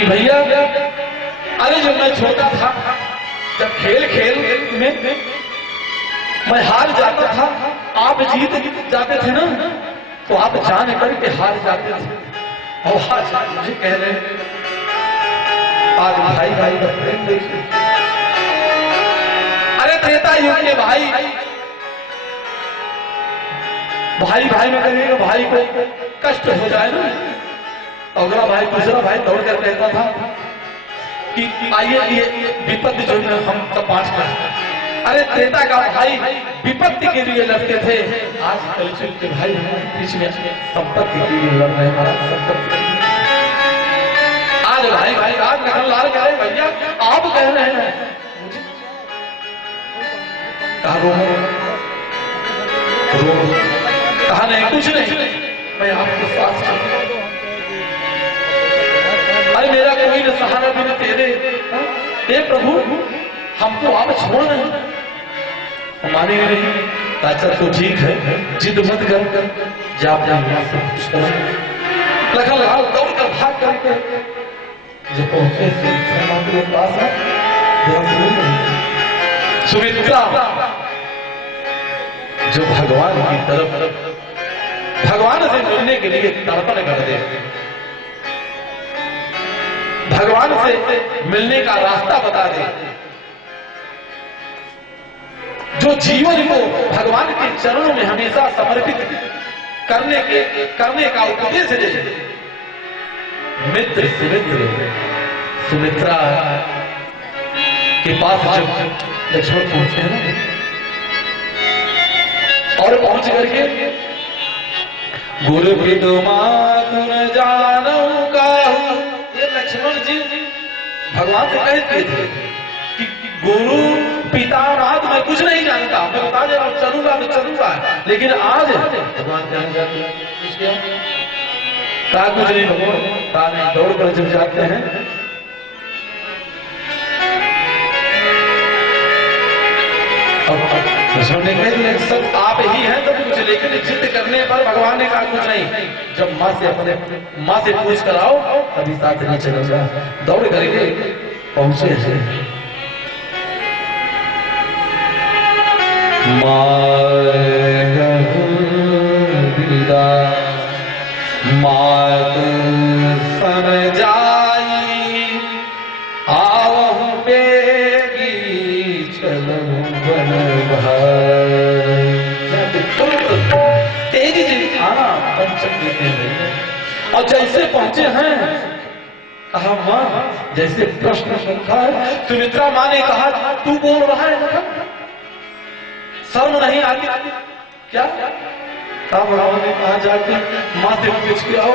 कि भैया अरे जब मैं छोटा था, जब खेल खेल में मैं हार जाता था, आप जीत जाते थे ना, तो आप जान करके हार जाते थे। और आज मुझे कह रहे हैं आज भाई भाई का प्रेम देखिए। अरे त्रेता युग के भाई भाई भाई में करेगा, भाई को कष्ट हो जाए ना, अगला भाई दूसरा भाई दौड़ कर कहता था कि आइए ये विपत्ति जो है हम तपास कर। अरे त्रेता का भाई विपत्ति के लिए लड़ते थे, आज कलयुग के भाई बीच में संपत्ति के लिए लड़ रहे हैं। आज भाई भाई आज लखनलाल कह रहे भैया आप कह रहे हैं कहा नहीं कुछ नहीं, मैं आपके साथ चलूं। अरे मेरा कोई न सहारा बिना तेरे, हे प्रभु हमको आप छोड़ नहीं। मानेंगे नहीं, अच्छा तो ठीक है, जिद मत कर, जा अपने सब कुछ करो। लखनलाल दौड़ कर भाग करके जो पहुंचे के पास सुमित्रा जो भगवान की तरफ भगवान से मिलने के लिए तड़पण कर दे, भगवान से मिलने का रास्ता बता दे, जो जीवन को भगवान के चरणों में हमेशा समर्पित करने का उपदेश दे। मित्र सुमित्रा के पास जब लक्ष्मण पहुंचे हैं और पहुंच करके गुरु पितु मातु न जानो काहू, ये लक्ष्मण जी भगवान से कहते थे कि गुरु पिता मात मैं कुछ नहीं जानता, मैं बता दे चलूंगा तो चलूंगा, लेकिन आज भगवान जान जाते का कुछ नहीं। भगवान दौड़ कर जब जाते हैं लक्ष्मण ने कहा सब आप ही हैं सब कुछ, लेकिन जिद करने पर भगवान ने कहा कुछ नहीं, जब माँ से पूछ कर आओ तभी साथ नहीं चलेगा। दौड़ करके पहुंचे हैं मात समझाई आवहु बेगी चलूं बन भाई। तेजी से आना पंचम देते हैं और जैसे पहुंचे हैं कहा मां जैसे प्रश्न रखा है। सुमित्रा मां ने कहा तू बोल रहा है, शर्म नहीं आती क्या? भगवान ने कहा जाके मां से पूछ के आओ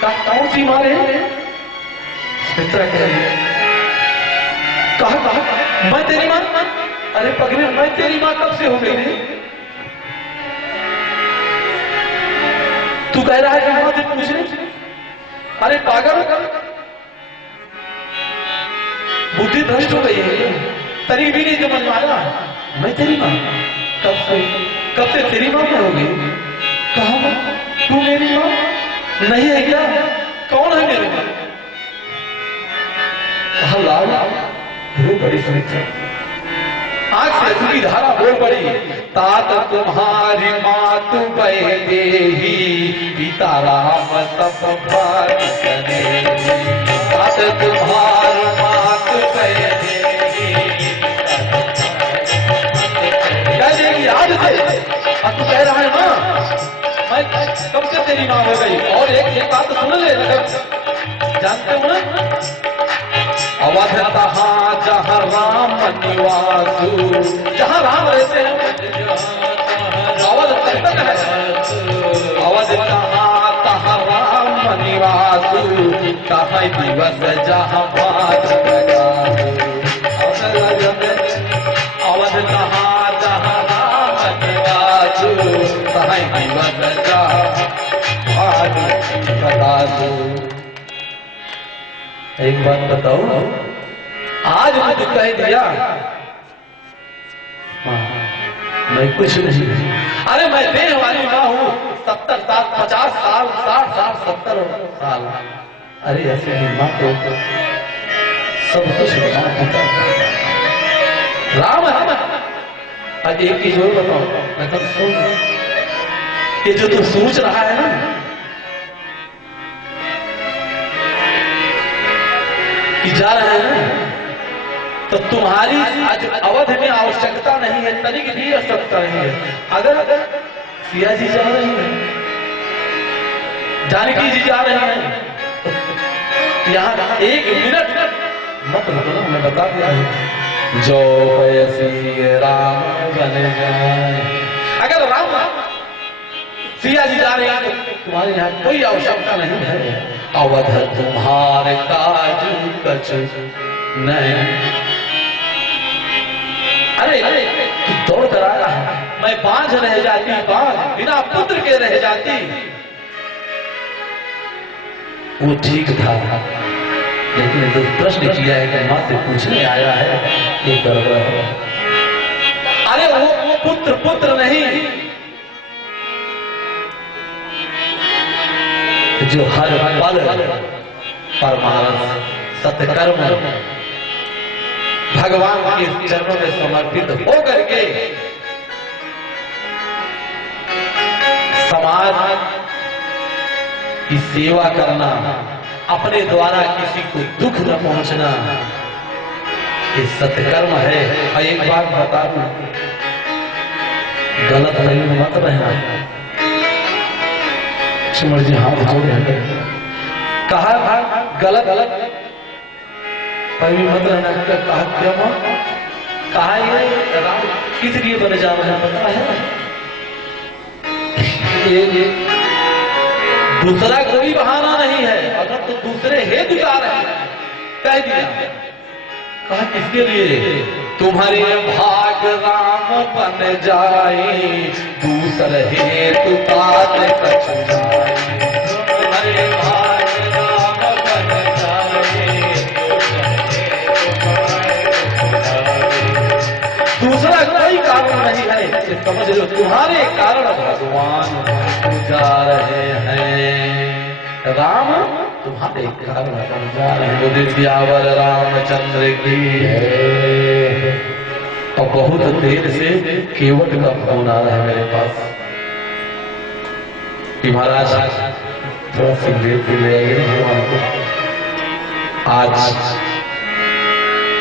कौन सी मां है? सुमित्रा कह रही है कहा मैं तेरी मां? अरे पगले मैं तेरी मां कब से हो गई? तू कह रहा है कि मां से पूछ रही? अरे पागल बुद्धि भ्रष्ट हो गई है, तरी भी नहीं समझ में आया। मैं तेरी मां कब से तेरी मां में हो गई? कहा मां तू मेरी मां नहीं है क्या? कौन है मेरी मां? लाल रो बड़ी सुमित्रा, आंख से अश्रु धारा बोल पड़ी। तात तुम्हारी मातु बह देही, पिता राम सब भार करे। तात तुम्हारी मातु बह देही, क्या देगी आज से? अब तू कह रहा है मां मैं कब से तेरी मां हो गई? और एक बात सुन ले, जानते हो ना अवध तहां जहां राम निवासु, जहां राम रहते हैं अवध तक है। अवध तहां राम निवासु, कहाँ दिवस जहां बात लगा। अवध तहां जहां राम निवासु, कहाँ दिवस जहां बात लगा दो। एक बात बताओ, आज मुझे कह दिया मैं कुछ नहीं। अरे मैं देह वाली मां हूं, 70 साल 50 साल 60 साल 70 साल अरे ऐसे ही माँ को सब कुछ राम है। आज एक चीज और बताओ, मैं कब सुन, ये जो तू सोच रहा है ना कि जा रहे हैं ना, तो तुम्हारी आज अवध में आवश्यकता नहीं है, तनिक भी आवश्यकता नहीं है। अगर सिया जी जा रही हैं, जानकी जी जा रही हैं, तो यहाँ एक मिनट मत रुकना, मैं बता दिया हूं। जो पैसी राम बन जाए, अगर राम सिया जी जा रहे हैं तो तुम्हारे यहाँ कोई आवश्यकता नहीं है। अवध तुम्हारे काज कछ नहीं। अरे तू दौड़ कर आया है, मैं बांझ रह जाती, बांझ बिना पुत्र के रह जाती, वो ठीक था। लेकिन जो प्रश्न किया है कि माँ से पूछने आया है, ये गड़बड़ है। अरे वो पुत्र पुत्र नहीं, जो हर पल परमानंद सत्कर्म भगवान के चरणों में समर्पित हो करके समाज की सेवा करना, अपने द्वारा किसी को दुख न पहुंचना, ये सत्कर्म है। और एक बात बता दूं, गलत नहीं मत रहना। लक्ष्मण जी हाथ जोड़े कहा गलत गलत पर भी मत रहना। कहा क्या मां, कहा ये राम किस लिए बन जा रहे हैं पता है? ये दूसरा कोई बहाना नहीं है, अगर तो दूसरे हेतु जा रहे हैं, कह दिया। कहा किसके लिए? तुम्हारे भाग राम बन जाए, दूसरे हेतु पात कछ जाए। तुम्हारे भाग राम बन जाए, दूसरा कोई कारण नहीं है, समझ लो तुम्हारे कारण भगवान जा रहे हैं। राम तुम्हारे कारण जा रहे हैं। सियावर रामचंद्र की है। और बहुत देर से केवट का फोन आ रहा है मेरे पास कि महाराज थोड़ा सिगरेट पी ले भगवान को, आज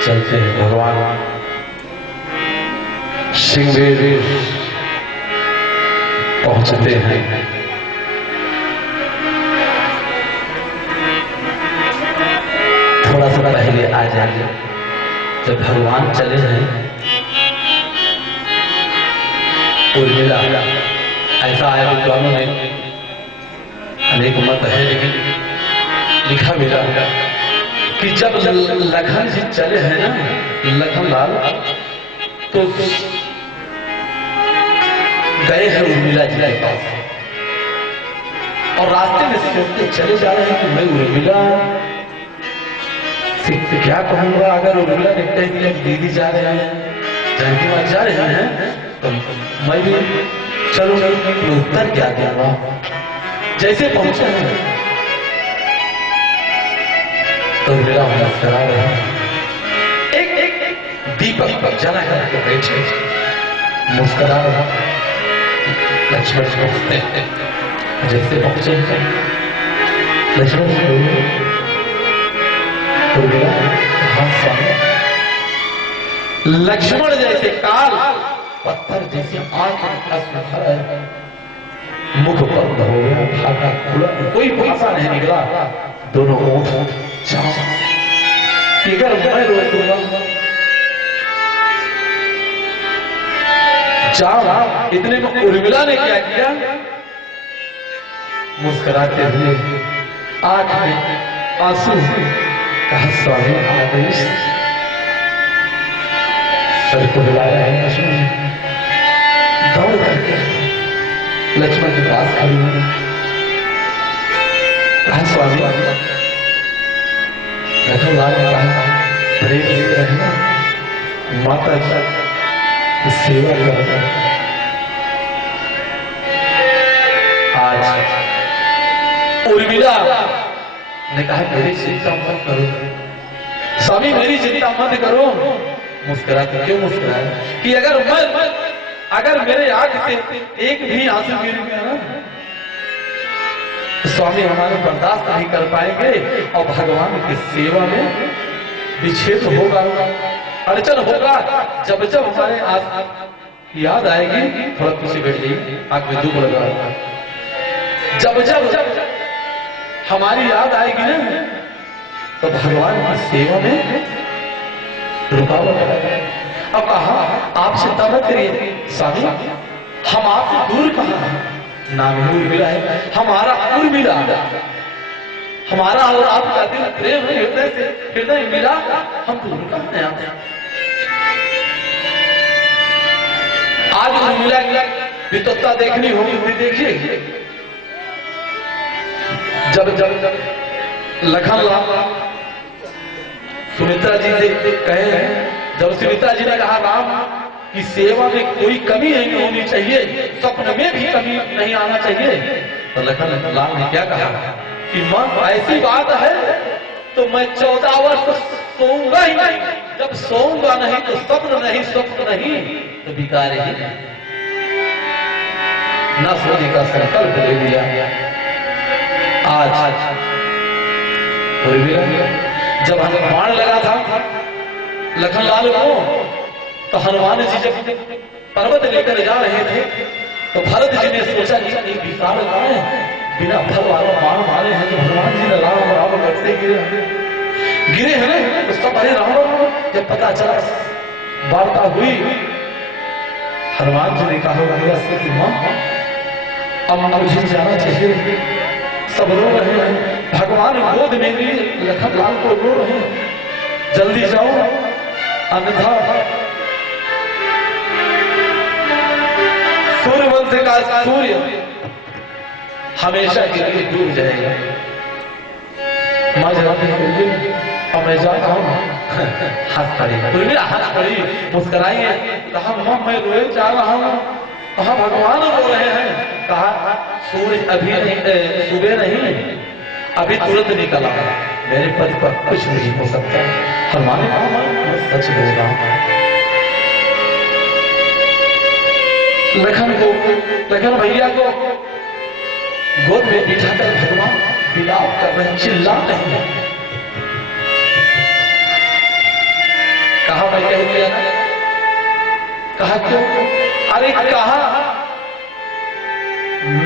चलते हैं भगवान सिंगेर पहुंचते हैं। थोड़ा सा पहले आ जाइए, जब भगवान चले हैं। उर्मिला ऐसा है, विद्वानों में अनेक मत है, लेकिन लिखा मिला कि जब लखन जी चले हैं ना, लखन लाल तो गए हैं उर्मिला जी के पास, और रास्ते में सोचते चले जा रहे हैं कि मैं उर्मिला से क्या कहूंगा। अगर उर्मिला देखते हैं कि दीदी जा रहे हैं, जानकी मां जा रहे हैं, तो मैं भी चलो उत्तर क्या दूंगा। जैसे पहुंचे हैं तो उर्मिला मुस्कुरा रहे हैं, एक दीपक जला करके बैठे मुस्कुरा रहा। लक्ष्मण पहुंचते, जैसे पहुंचे लक्ष्मण लक्ष्मण जैसे काल पत्थर जैसे आंख मुख बंद हो गया, भाषा खुला, कोई भाषा नहीं निकला। दोनों ओठ अगर मैं रोक दूंगा जाओ। इतने में उर्मिला ने क्या किया, मुस्कुराते हुए आंख में आंसू, कहा स्वामी आदेश। सर को बुलाया है लक्ष्मण जी, दौड़ करके लक्ष्मण के पास खड़ी हुई, कहा स्वामी। लक्ष्मण ने कहा प्रेम से रहना, माता की सेवा करना। आज उर्मिला ने कहा मेरी चिंता मत करो स्वामी, मेरी चिंता मत करो। मुस्कुरा के क्यों मुस्कुराया कि अगर मेरे आंख से एक भी आंसू गिर गया ना तो स्वामी हमारे बर्दाश्त नहीं कर पाएंगे और भगवान की सेवा में विच्छेद होगा, अड़चन होगा। जब जब हमारे याद आएगी, थोड़ा पीछे बैठ जाइए, आंख में दुख लगा, जब जब हमारी याद आएगी ना तो भगवान की सेवा में रुकावट आएगी। अब कहा आप चिंता मत करिए स्वामी, हम आपसे दूर कहाँ, नाम दूर मिला है, हमारा दूर मिला, हमारा और आपका दिल प्रेम हृदय मिला, हम दूर कहाँ हैं। आज मिला वित्तता देखनी होगी भी देखिए। जब लखन लाल सुमित्रा जी से कहे, जब सुमित्रा जी ने कहा राम की सेवा में कोई कमी नहीं होनी चाहिए, स्वप्न में भी कमी नहीं आना चाहिए, तो लखन लाल ने क्या कहा कि मां ऐसी बात है तो मैं 14 वर्ष सोऊंगा ही नहीं, जब सोऊंगा नहीं तो स्वप्न नहीं तो बिकार ही न सोने का संकल्प ले लिया। आज जब हनुमान लगा था लखनलाल को, तो हनुमान जी जब पर्वत लेकर जा रहे थे तो भरत जी ने सोचा कि विशाल गाय बिना फल वाला बाण मारे हैं, तो हनुमान जी ने राम राम करते गिरे हैं तो सब अरे राम राम। जब पता चला वार्ता हुई, हनुमान जी ने कहा कि मां अब मुझे जाना चाहिए, सब रो रहे हैं, भगवान गोद में लिए लखनलाल को रो रहे हैं, जल्दी जाओ अन्यथा सूर्यवंश का सूर्य हमेशा के लिए डूब जाएगा। मां जाती और मैं जाता हूँ, हंस पड़ी, हंस पड़ी, मुस्कुराइए, कहा मां मैं रोए जा रहा हूँ, कहा भगवान रो रहे हैं, कहा सूर्य अभी नहीं, सुबह नहीं, अभी तुरंत निकला, मेरे पद पर कुछ नहीं हो सकता। हनुमान ने कहा मैं सच बोल रहा हूं। लखन भैया को गोद में बिठाकर भगवान विलाप कर रहे, चिल्ला रहे हैं। कहा मैं कह दिया ना, कहा क्यों, अरे कहा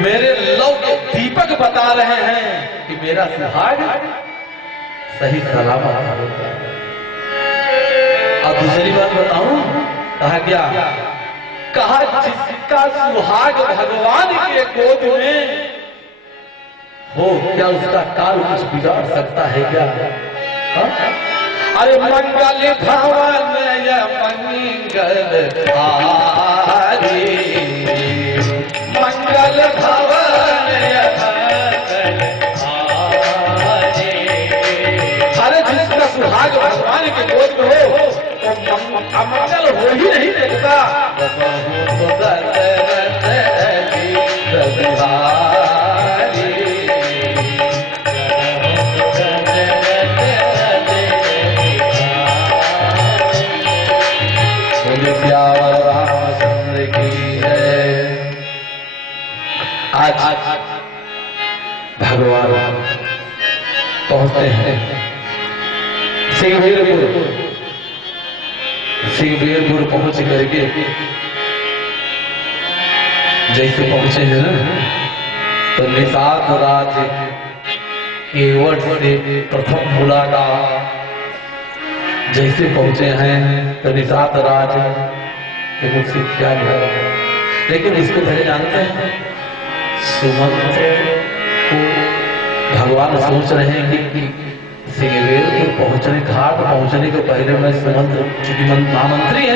मेरे लव के दीपक बता रहे हैं कि मेरा सुहाग सही सलामत होगा। अब दूसरी बात बताऊं, कहा क्या, कहा जिसका सुहाग भगवान के गोद में हो, क्या उसका काल कुछ बिगाड़ सकता है क्या? हा? अरे मंगल भवन या मंगल हारी, मंगल भवन या मंगल हारी। अरे जिसका सुहाग भगवान के गोद में हो तो मंगल हो ही नहीं सकता। रामचंद्र की है। आज भगवान पहुंचते हैं सिंहवीरपुर पहुंच करके जैसे पहुंचे हैं ना, तो निषाद राज केवट से प्रथम मुलाकात जैसे पहुंचे हैं, तो निषाद राज के मुझसे क्या मिला, लेकिन इसको पहले जानते हैं सुमंत को भगवान सोच रहे हैं कि सिंहवीरपुर पहुंचने, घाट पहुंचने के पहले मैं सुमंत चूंकि महामंत्री है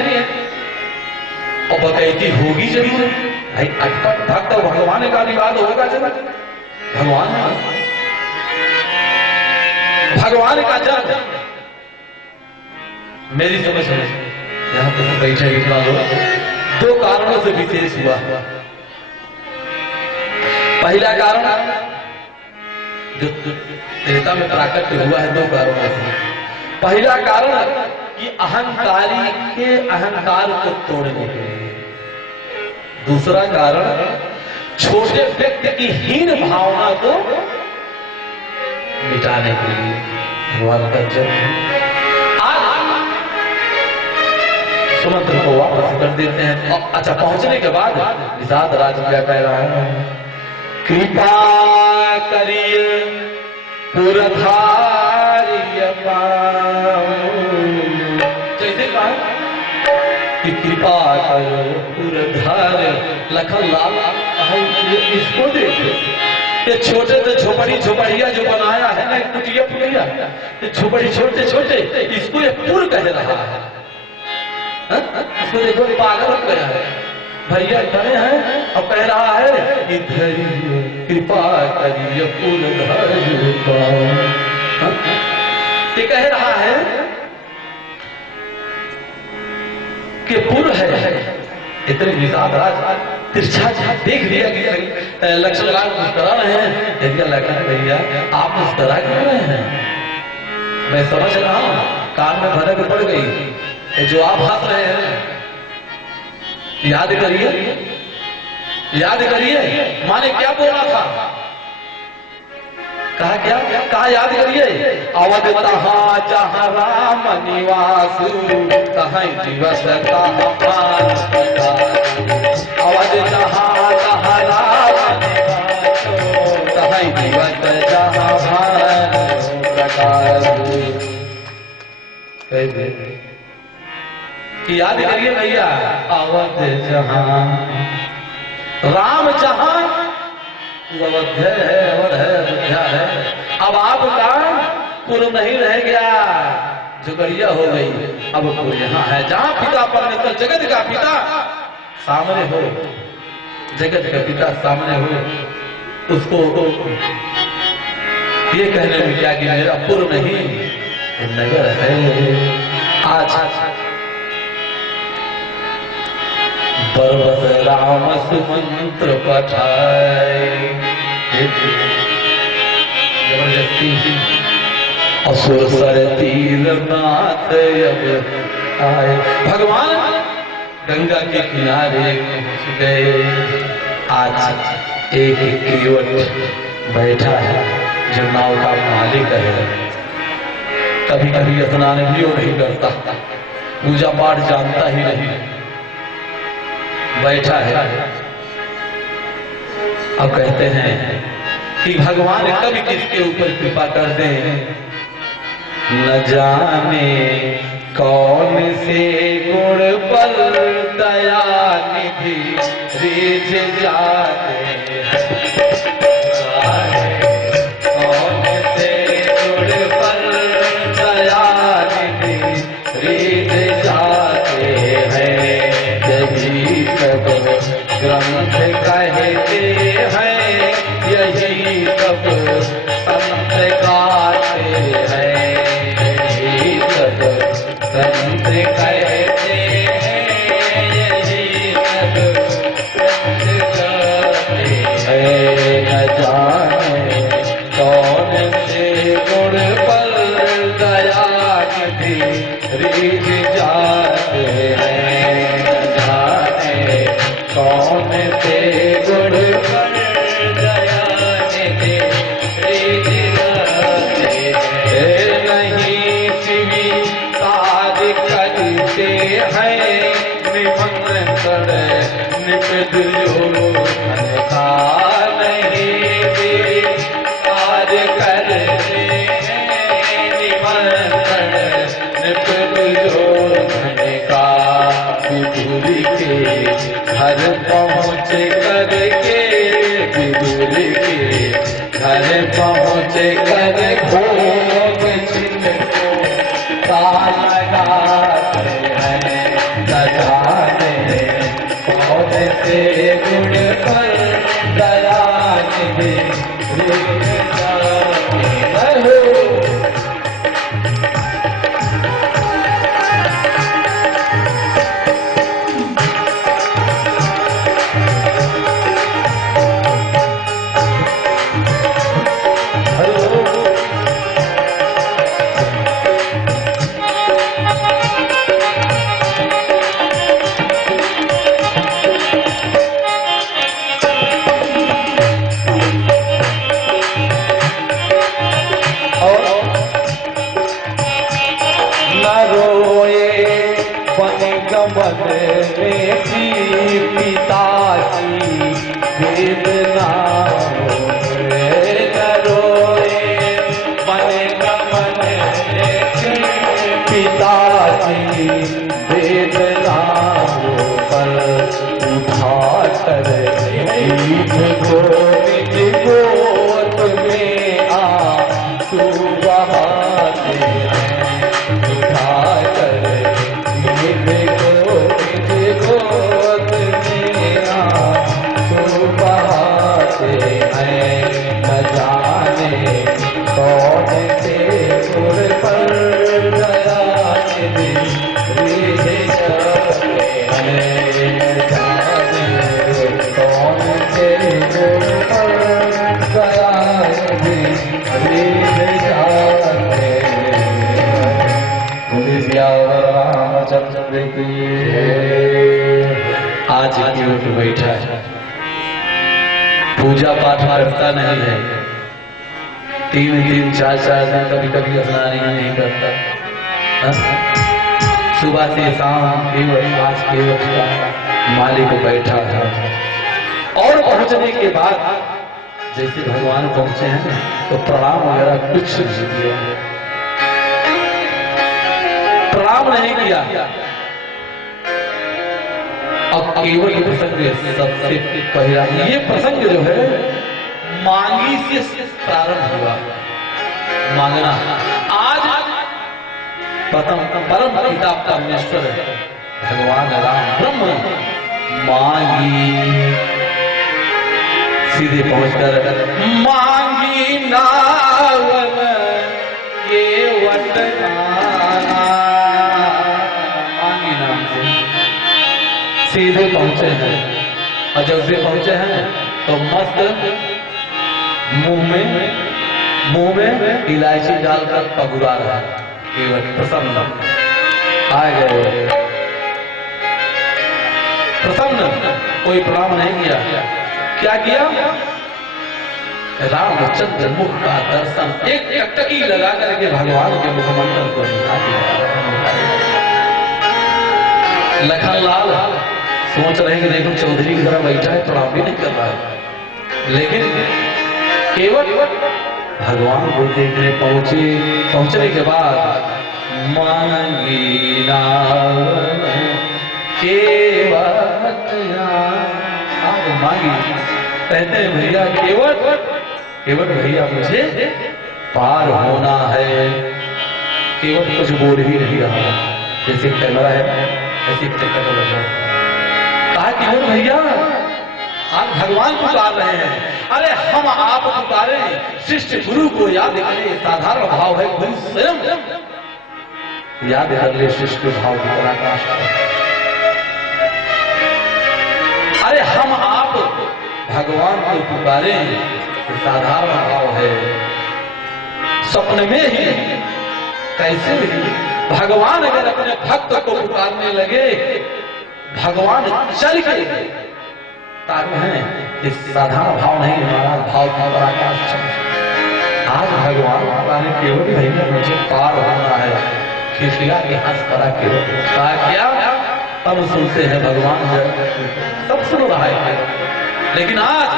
और बकैती होगी जरूर भाई, अटपट भक्त भगवान का विवाद होगा जरूर। भगवान का जन्म मेरी समझ में यहां पर बैठे इतना लोग दो कारणों से विशेष हुआ। पहला कारण जो त्रेता में प्राकट्य हुआ है 2 कारणों से। पहला कारण कि अहंकारी के अहंकार को तोड़ने के लिए, दूसरा कारण छोटे व्यक्ति की हीन भावना को मिटाने के लिए। भगवान का जन्म सुमंत्र को वापस कर देते हैं। अच्छा, पहुंचने के बाद निषाद राज क्या कह रहा है? कृपा करिए पुरधार्य जैसे कहा कि कृपा करो पुरधार्य। लखन लाल इसको देखे, ये छोटे से झोपड़िया जो बनाया है ना, कुटिया पुटिया, झोपड़ी छोटे छोटे, इसको ये पुर कह रहा है। इसको देखो पागल हो गया है, भैया खड़े हैं और कह रहा है इधर कृपा करिए पुरधार्य। ये कह रहा है कि पुर है। इतने निषाद राज तिरछा देख लिया कि लक्ष्मण लाल मुस्करा रहे हैं। देखिए लखन भैया आप मुस्करा क्यों रहे हैं? मैं समझ रहा हूं कान में भनक पड़ गई। जो आप हंस रहे हैं याद करिए, याद करिए माँ ने क्या बोला था, कहा क्या कहा याद करिए? अवध तहाँ जहाँ राम निवास तहीं दिवस अवध जहाँ तहाँ राम निवास तहीं दिवस जहाँ प्रकाश। याद करिए भैया, अवध जहाँ राम जहाँ अवध्या है, अवध है, अयोध्या है। अब आपका पुर नहीं रह गया, जुगड़िया हो गई। अब पुर यहाँ है जहाँ पिता परमेश्वर जगत का पिता सामने हो, जगत का पिता सामने हो, उसको ये कहने में क्या कि मेरा पुर नहीं नगर है। आज पर्वत राम सुमंत्र पठाए, जबरदस्ती असुर सर तीर नाथ अब आए। भगवान गंगा के किनारे पहुंच गए। आज एक केवट बैठा है जो नाव का मालिक है। कभी कभी स्नान भी वो नहीं करता, पूजा पाठ जानता ही नहीं, बैठा है। अब कहते हैं कि भगवान कभी किसके ऊपर कृपा कर दें, न जाने कौन से गुण पर दया निधि रिझ जाते हैं। कौन से गुण पर दया निधि रिझ जाते हैं। यही सब ग्रंथ कहते हैं, यही सब संत गाते हैं। यही सब संत कहते हैं, यही सब संत गाते हैं। न जाने कौन से गुण पर दया निधि रिझ जाते हैं। कौन से गुण पर दया निधि रिझ जाते हैं। नहीं स्वीकार करते हैं निमंत्रण निप दुर्योधन का। नहीं स्वीकार करते हैं निमंत्रण निप दुर्योधन का। विदुर के घर पहुँच करके, विदुर के घर पहुँच कर भोग चिन्ह को लगाते हैं। लगाते कौन से गुण पर दया निधि रिझ जाते हैं। सुबहाते हैं उठा कर ये देखो गोद मेरा सुबहाते हैं न जाने कौन से उड़ पर गया रामचंद्र की आज की उठ बैठा है, पूजा पाठ करता नहीं है, 3 4 दिन कभी कभी स्नान नहीं करता, सुबह से शाम केवल आज केवल मालिक बैठा था। और पहुंचने के बाद जैसे भगवान पहुंचे हैं तो प्रणाम वगैरह कुछ नहीं किया, प्रणाम नहीं किया। अब केवल प्रसंग सबसे पहला ये प्रसंग जो है मांगी से प्रारंभ हुआ, मांगना। आज प्रथम परम पिता परमेश्वर भगवान राम ब्रह्म मांगी सीधे पहुंचकर मांगी नावन ये वटनाना, मांगी नाम से सीधे पहुंचे हैं। और जब से पहुंचे हैं तो मस्त मुंह में इलायची डालकर पगुरा रहा, केवल प्रसन्न आ गए, प्रसन्न, कोई प्रणाम नहीं किया। क्या किया? रामचंद्र मुख का दर्शन एक टकटकी लगा करके भगवान के मुखमंडल को दिखा दिया। लखनलाल सोच रहे हैं कि देखो चौधरी की तरह बैठा है, प्रणाम भी नहीं कर रहा है, लेकिन केवल भगवान को देखने पहुंचने के बाद मांगी नावन केवट मांगी, कहते हैं भैया केवट भैया मुझे पार होना है। केवट कुछ बोल ही नहीं रहा, जैसे कैमरा है ऐसे टिकट लगा। कहा केवट भैया आप भगवान पुकार रहे हैं, अरे हम आप पुकारे, शिष्ट गुरु को याद करें, साधारण भाव है, गुरु स्वयं याद कर ले शिष्ट भाव की पराकाष्ठा। अरे हम आप भगवान को पुकारे, साधारण भाव है, स्वप्न में ही कैसे भी भगवान अगर अपने भक्त को पुकारने लगे, भगवान चल के है, इस साधारण भाव नहीं, हमारा भाव की पराकाष्ठा। आज भगवान पुकारे केवल भैया मुझे पार होना है, खिसिया के हंस करा केवल कहा क्या? अब सुनते हैं भगवान सब सुन रहा है, लेकिन आज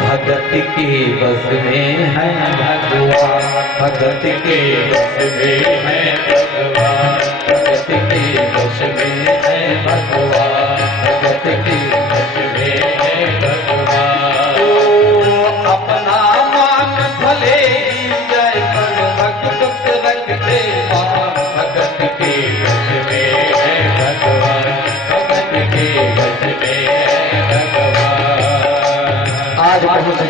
भगत के बस में है भगवान, भगत के बस में है भगवान, भगत के बस में है भगवान, भगत के बस में है भगवान। ओ अपना मान भले जय कर भगत रखते, भगत के बस में है भगवान, भगत के बस में है भगवान। आज पहुंच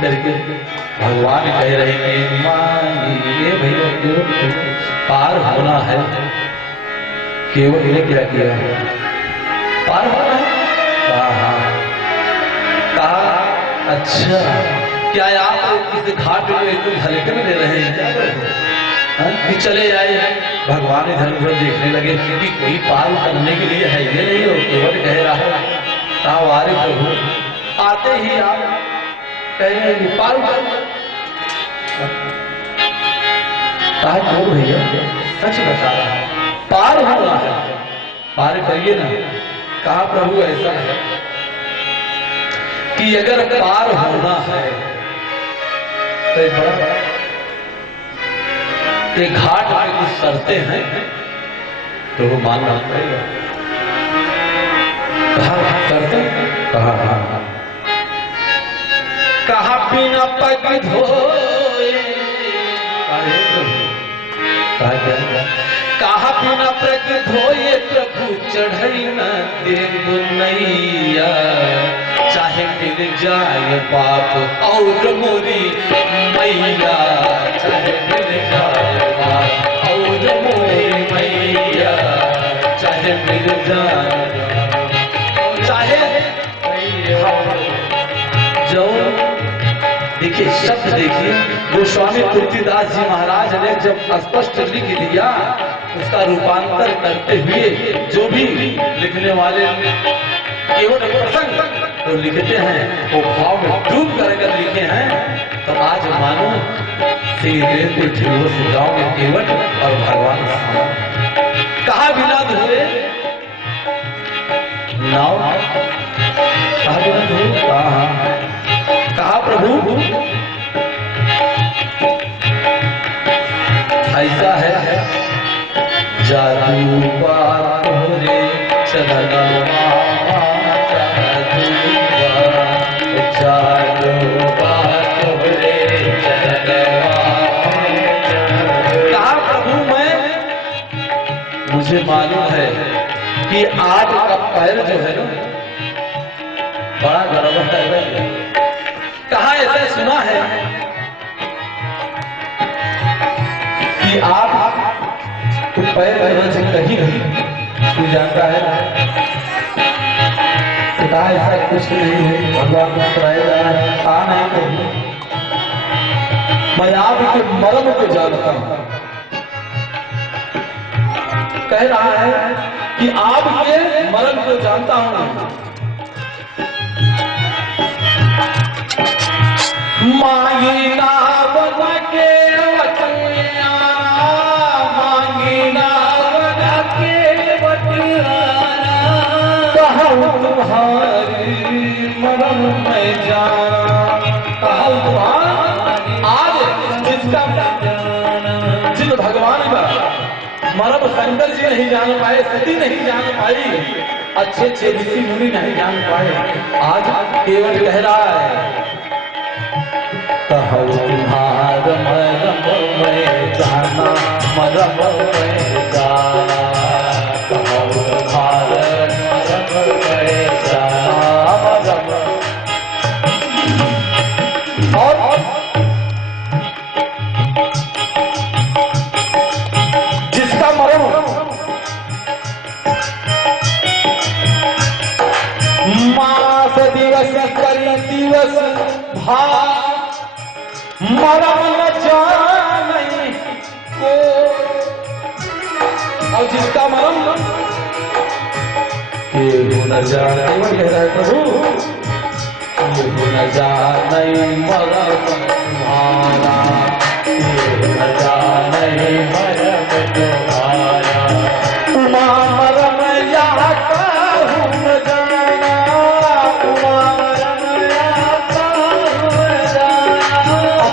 करके भगवान कह रहे हैं मांगिए भैया पार होना है। केवल ने क्या किया? पार होना है। कहा अच्छा क्या आप इस घाट में एकदम हल्के में ले रहे हैं कि चले आए? भगवान इधर उधर देखने लगे कि कोई पार करने के लिए है ये नहीं हो, केवल कह रहा है वारे प्रभु आते ही आप कहेंगे कि पार कहा भैया सच बता रहा है, पार होना है, पार करिए ना। कहा प्रभु ऐसा है कि अगर पार होना है तो बड़ा एक घाट में कुछ शर्तें हैं तो वो मानना पड़ेगा। कहा करते? कहा हाँ। कहा बिना पग धोए, कहा बिना पग धोए प्रभु चढ़ई न देव नैया, चाहे मिल जाए बाप और मोरी मैया, चाहे मिल जाए बाप और मोरी मैया, चाहे मिल जाए, चाहे जो देखिए शब्द देखिए गोस्वामी तुलसीदास जी महाराज ने जब स्पष्ट लिख दिया, उसका रूपांतर करते हुए जो भी लिखने वाले केवल प्रसंग तो लिखते हैं वो भाव में डूब कर लिखे हैं। तो आज मानो गाँव में केवट और भगवान कहा विलाद हुए नाव, कहा विलाद हुए, कहा प्रभु ऐसा है जादू बात रे चलना, जादू बात रे चलना। कहा प्रभु मैं मुझे मालूम है कि आज का पैर जो है ना बड़ा गर्व है। कहा ऐसा सुना है कि आप पैर करने से कहीं नहीं तू जानता है, कहा ऐसा कुछ नहीं है, भगवान को कराएगा कहा नहीं कहीं, मैं आपके मर्म को जानता हूं। कह रहा है कि आपके मर्म को जानता हूं। मांगी ना बना के वटिया, मांगी ना बना के वटिया, कहूँ तुम्हारी मरम में जाना, कहूँ तुम्हारी। आज जिसका जिन भगवान का मरम शंकर जी नहीं जान पाए, सती नहीं जान पाई, अच्छे अच्छे ऋषि मुनि नहीं जान पाए, आज केवल कह रहा है कहूँ तुम्हार मरम में जाना, मरम में जाना, कहूँ तुम्हार मरम में जाना, मरम। और जिसका मरम मास दिवस करी दिवस भा मरम न जाने को, और जिसका मरम केहू न जाने, कह रहा है प्रभु केहू न जाने मरम तुम्हारा, केहू न जाने मरम तुम्हारा, उमा मरम यहाँ कहूँ न जाना, उमा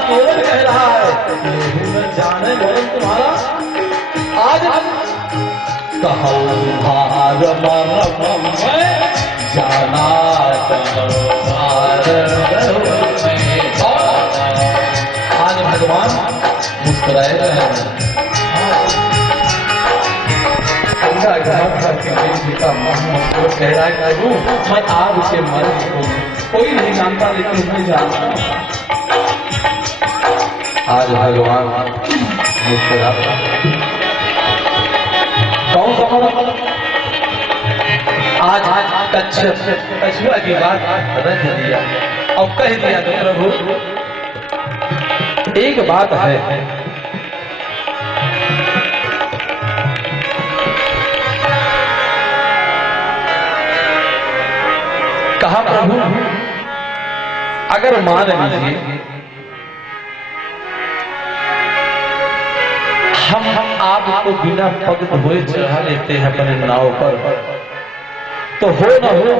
केवल कह रहा है जाने मरम तुम्हारा। आज कहूँ भार मरम में जाना, आज भगवान मुस्कुराए रहे हैं। कह रहा है मैं आपके मरम को कोई नहीं जानता, लेकिन मैं जानता। आज भगवान मुस्कुराता कौन सा मरम? आज कछुआ की बात रख दिया और कह दिया तो प्रभु एक बात है, कहा प्रभु अगर मान लीजिए हम आपको बिना पग धोए चढ़ा लेते हैं अपने नाव पर, तो हो न हो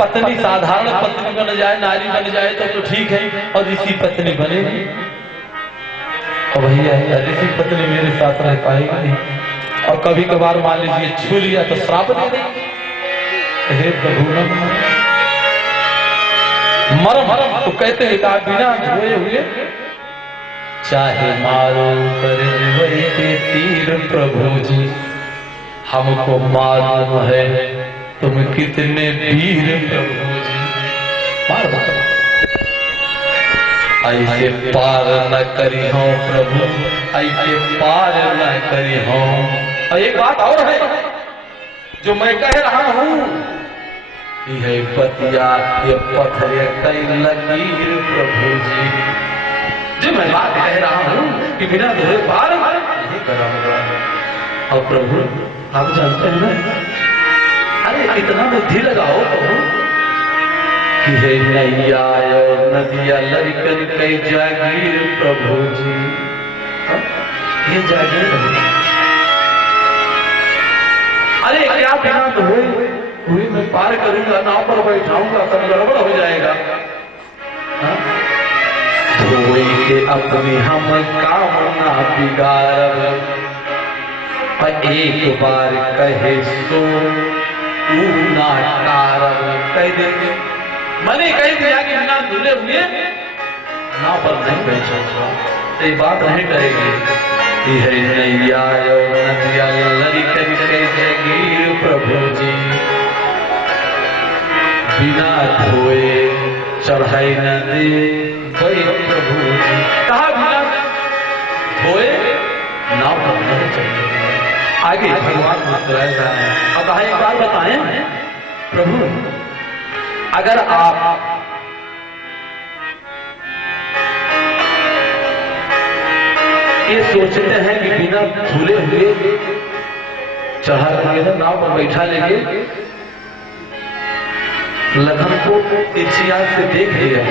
पत्नी साधारण पत्नी बन जाए, नारी बन जाए तो ठीक है, और ऋषि पत्नी बनेगी। और भैया ऋषि पत्नी मेरे साथ रह पाएगी नहीं, और कभी कभार मान लीजिए छू लिया तो श्राप दे देगी। हे प्रभु मरम तो कहते हैं कि बिना धोए हुए चाहे मारो कर के तीर प्रभु जी, हमको मालूम है तुम कितने वीर प्रभु जी। ऐसे पार न करी हो प्रभु, ऐसे पार न करी हो। और एक बात और है जो मैं कह रहा हूं, ये बतिया ये पत्थर कई लकीर प्रभु जी। जो मैं बात कह रहा हूं कि बिना धोए पार नहीं कराऊंगा। और प्रभु आप जानते हैं ना, अरे इतना बुद्धि लगाओ प्रभु कि है नैया और नदिया लड़कन कई जागीर प्रभु जी। ये जागीर अरे क्या बिना धोए हुए मैं पार करूंगा, नाव पर बैठाऊंगा तब गड़बड़ हो जाएगा। धोए के अपनी हम काम ना बिगाड़, एक बार कहे सो ना कारब। कह देंगे मैंने कह दिया कि बिना धुले हुए नाव पर नहीं बैठूंगा, तो ये बात नहीं करेगी। है नैया नदिया लड़कन कई प्रभु जी, बिना धोए चढ़ाई न दे प्रभु जी। कहा बिना धोए नाव पर नहीं चढ़ेगा। आगे भगवान मुस्कुराए जा रहे हैं। अब एक बात बताएं प्रभु, अगर आप ये सोचते हैं कि बिना धुले हुए चढ़ा लेंगे ना नाव पर बैठा लेंगे, लखन को इच्छियात से देख लिया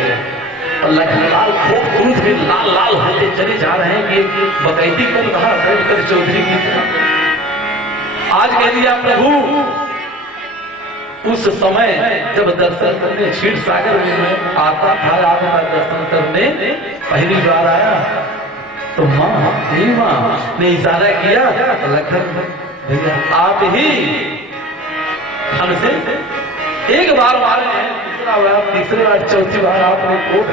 और लखनलाल खूब क्रोध में लाल लाल होते चले जा रहे हैं कि बकैती कर रहा बैठकर चौधरी की तरह। आज कह दिया प्रभु, उस समय जब दर्शन करने क्षीर सागर में आता था, आपका दर्शन करने पहली बार आया तो माँ ने इशारा किया, लखन भैया आप ही हमसे एक बार मारे हैं, दूसरा बार तीसरी बार चौथी बार आपने क्रोध,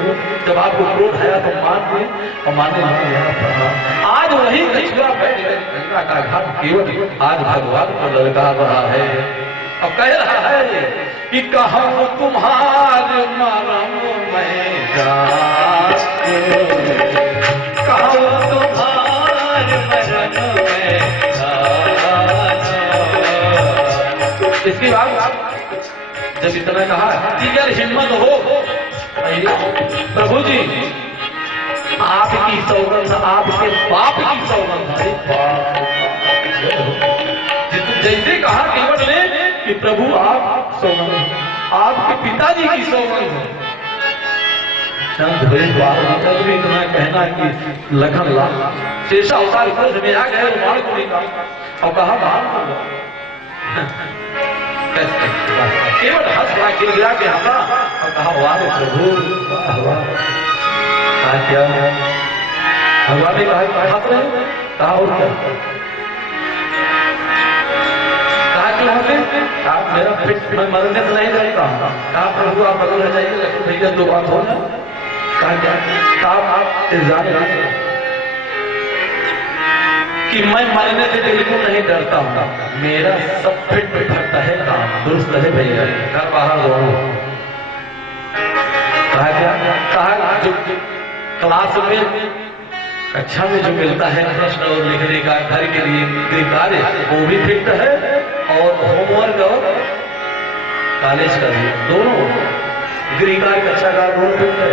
जब आपको क्रोध आया तो मान दिए और मानने आज वही कछुआ बैठ गंगा का घाट केवल आज भगवान को ललकार रहा है। अब कह रहा है कि कहूं तुम्हारे मरम में जाके, कहूं तुम्हारे मरम में जाके। इसके बाद जब इतना कहा कि अगर हिम्मत हो प्रभु जी, आपकी सौगंध, आपके बाप की सौगंध, जैसे कहा केवट ने कि प्रभु आप सौगंध, आपके पिताजी की सौगंध। चंद भी इतना कहना कि लखन लाल शेषा अवतार क्रोध में आ गए, रुमाल को निकाला और कहा बाहर केवल हंस रहा गिरा के हंसा और कहा वाह प्रभु वाह। क्या भगवान ने कहा हंस रहे, कहा और क्या, कहा क्यों हंसे, कहा मेरा फिट मैं मरने से नहीं रहता। कहा प्रभु आप बगल रह जाइए, लेकिन भैया दो बात हो ना। कहा क्या, कहा आप इल्जाम कि मैं मरने से बिल्कुल नहीं डरता हूँ, मेरा सब फिट बैठता है, काम दुरुस्त है भैया, घर बाहर दोनों। कहा क्या, कहा जो क्लास में कक्षा में जो मिलता है प्रश्न और लिखने का घर के लिए कार्य, वो भी फिट है और होमवर्क और कॉलेज का भी दोनों गृह कार्य कक्षा का दोनों फिट है।